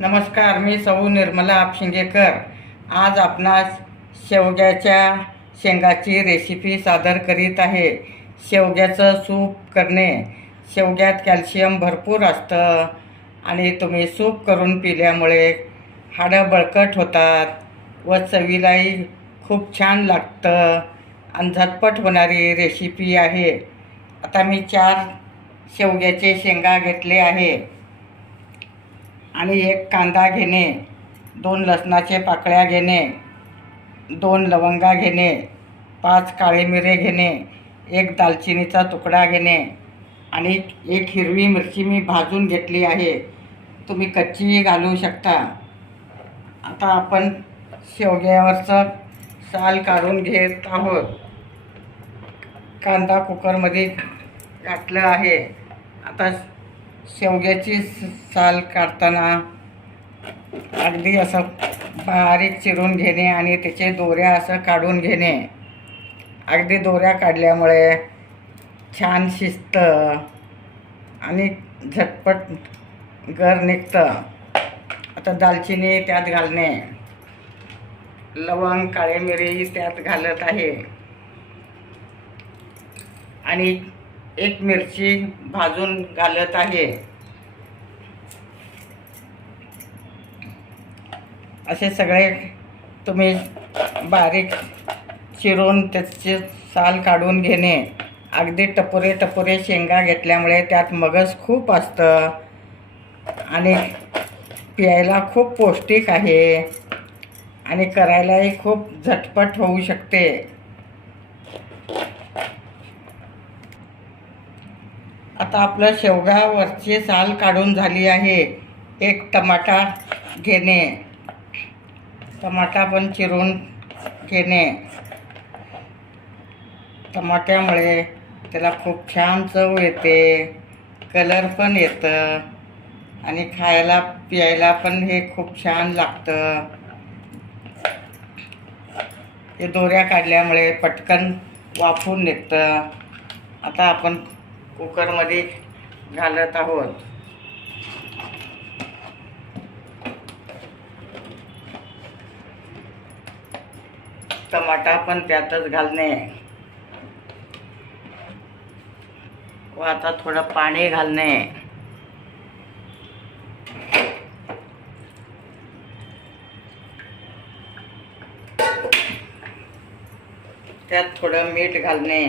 नमस्कार, मी सौ निर्मला आपशिंगेकर आज आपणास शेवग्याच्या शेंगाची रेसिपी सादर करीत आहे। शेवग्याचं सूप करणे। शेवग्यात कॅल्शियम भरपूर असतं आणि तुम्ही सूप करून पिल्यामुळे हाडं बळकट होतात व चवीलाही खूप छान लागतं आणि झटपट होणारी रेसिपी आहे। आता मी 4 शेवग्याचे शेंगा घेतले आहे आणि 1 कांदा घेणे, 2 लसणाचे पाकळ्या घेणे, 2 लवंगा घेणे, 5 काळे मिरे घेणे, 1 दालचिनीचा तुकडा घेणे आणि 1 हिरवी मिरची मी भाजून घेतली आहे। तुम्ही कच्ची घालू शकता। आता आपण शेवग्यावरचं साल काढून घेत आहोत। कांदा कुकरमध्ये घातलं आहे। आता शेवग्याची साल काढताना अगदी असं बारीक चिरून घेणे आणि त्याचे दोऱ्या असं काढून घेणे। अगदी दोऱ्या काढल्यामुळे छान शिजतं आणि झटपट गर निघतं। आता दालचिनी त्यात घालणे, लवंग काळे मिरी त्यात घालत आहे आणि 1 मिरची भाजून घालत आहे। असे सगळे तुम्ही बारीक चिरून त्याचे साल काढून घेणे। अगदी टपोरे टपोरे शेंगा घेतल्यामुळे त्यात मगज खूप असतं आणि प्यायला खूप पौष्टिक आहे आणि करायलाही खूप झटपट होऊ शकते। आता आपलं शेवगावरची साल काढून झाली आहे। 1 टमाटा घेणे, टमाटा पण चिरून घेणे। टमाट्यामुळे त्याला खूप छान चव येते, कलर पण येतं आणि खायला प्यायला पण हे खूप छान लागतं। हे दोऱ्या काढल्यामुळे पटकन वाफून निघतं। आता आपण कुकरमध्ये घालत आहोत। टमाटा पण त्यातच घालणे व आता थोडं पाणी घालणे। त्यात थोडं मीठ घालणे।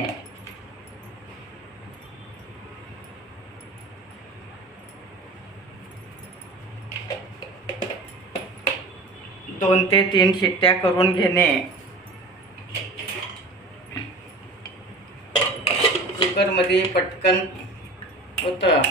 2 ते 3 शिट्ट्या करून घेणे। कुकरमध्ये पटकन होतं।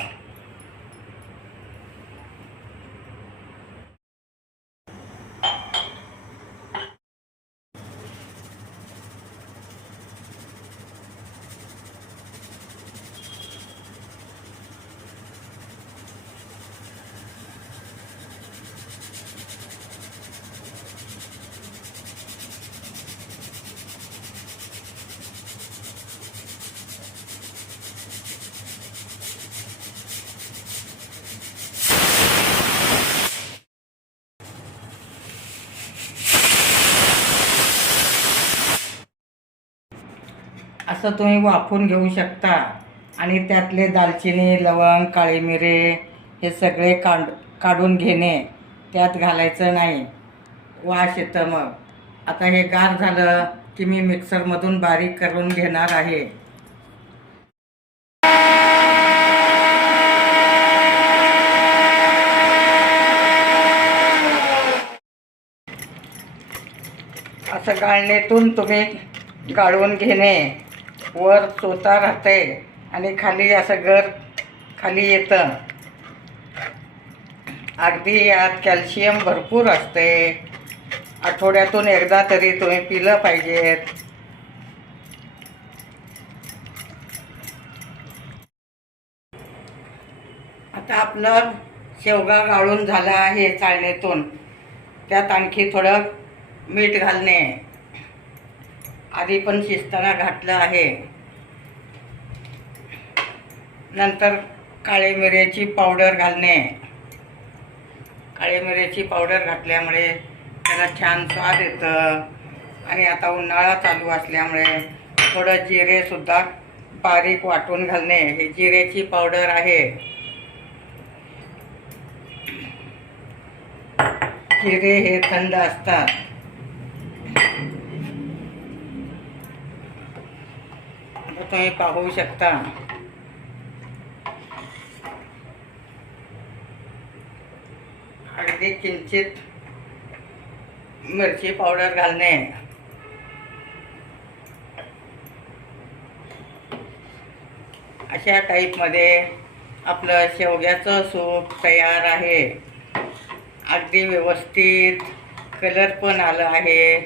असं तुम्ही वाफवून घेऊ शकता. आणि त्यातले दालचिनी, लवंग, काळी मिरे हे सगळे काढून घेणे, त्यात घालायचं नाही, वास येतं मग. आता हे गार झालं की मी मिक्सरमधून बारीक करून घेणार आहे. असं गाळणीतून तुम्ही गाळून घेणे. वर चोथा राहते आणि खाली असं गर खाली येतं. अगदी यात कॅल्शियम भरपूर असते. आठवड्यातून एकदा तरी तुम्ही पिलं पाहिजेत. आता आपलं शेवगा गाळून झाला आहे चाळणीतून. त्यात आणखी थोडं मीठ घालणे. आधी पण शिजताना घातलं आहे. नंतर काळी मिऱ्याची पावडर घालणे. काळी मिऱ्याची पावडर घातल्यामुळे त्याला छान स्वाद येतं. आणि आता उन्हाळा चालू असल्यामुळे थोडं जिरेसुद्धा बारीक वाटून घालणे. हे जिऱ्याची पावडर आहे. जिरे हे थंड असतात. तुम्ही पाहू शकता. अगदी किंचित मिरची पावडर घालणे. अशा टाईपमध्ये आपलं शेवग्याचं सूप तयार आहे. अगदी व्यवस्थित कलर पण आला आहे,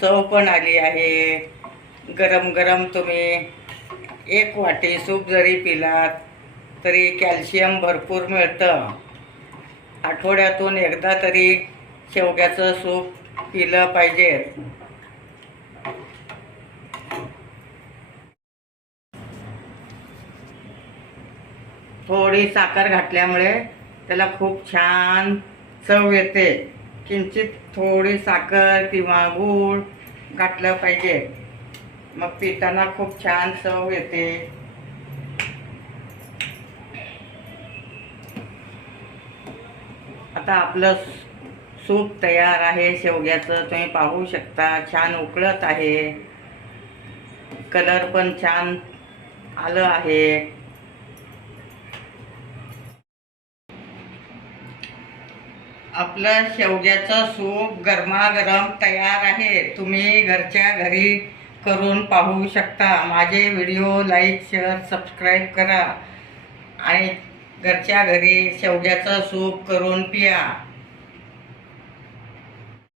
चव पण आली आहे. गरम गरम तुम्ही एक वाटी सूप जरी पिलात तरी कॅल्शियम भरपूर मिळतं. आठवड्यातून एकदा तरी शेवग्याचं सूप पिलं पाहिजे. थोडी साखर घातल्यामुळे त्याला खूप छान चव येते. किंचित थोडी साखर किंवा गूळ घातलं पाहिजे, मग पिताना खूप छान चव येते. आता आपलं सूप तयार आहे शेवग्याचं. तुम्ही पाहू शकता. छान उकळत आहे. कलर पण छान आलं आहे. आपलं शेवग्याचं सूप गरमागरम तयार आहे. तुम्ही घरच्या घरी करून पाहू शकता. माझे व्हिडिओ लाईक, शेअर, सबस्क्राईब करा आणि घरच्या घरी शेवग्याचं सूप करून पिया.